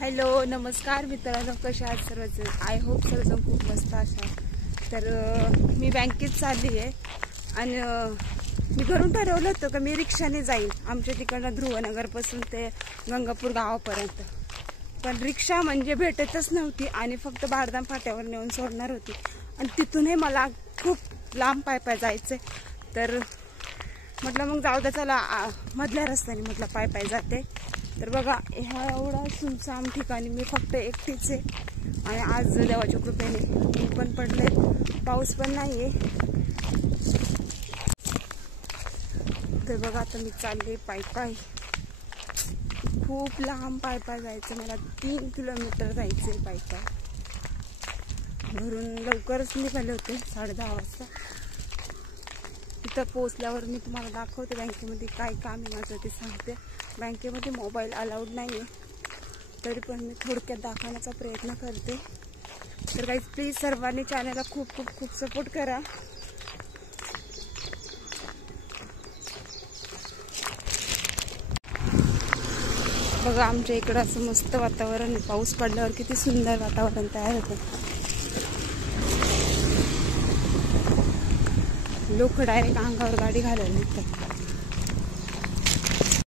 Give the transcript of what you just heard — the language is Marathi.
हॅलो नमस्कार मित्रांनो, कशा आहात सर्वजण? आय होप सर्वजण खूप मस्त असाल. तर मी बँकेत चालली आहे आणि मी घरून ठरवलं होतं की मी रिक्षाने जाईल आमच्या तिकडनं ध्रुवनगरपासून ते गंगापूर गावापर्यंत. पण रिक्षा म्हणजे भेटतच नव्हती आणि फक्त बारदाम फाट्यावर नेऊन सोडणार होती आणि तिथूनही मला खूप लांब पाय जायचं. तर म्हटलं मग जाऊ द्या, चला मधल्या रस्त्याने म्हटलं पाय जाते. तर बघा, ह्या एवढा सुनसाम ठिकाणी मी फक्त एकटीच आहे आणि आज देवाच्या कृपेने ऊन पण पडले, पाऊस पण नाहीये. तर बघा, आता मी चालले पाय खूप लांब पाय जायचं. मला 3 किलोमीटर जायचंय पाय. घरून लवकरच निघाले होते 10:30 वाजता. तिथं पोहोचल्यावर मी तुम्हाला दाखवते बँकेमध्ये काय काम आहे माझं ते सांगते. बँकेमध्ये मोबाईल अलाउड नाही आहे, तरी पण मी थोडक्यात दाखवण्याचा प्रयत्न करते. तर गाईज, प्लीज सर्वांनी चॅनलला खूप खूप खूप सपोर्ट करा. बघा, आमच्या इकडं असं मस्त वातावरण, पाऊस पडल्यावर किती सुंदर वातावरण तयार होतं. लोक डायरेक्ट अंगावर गाडी घालायला निघतात.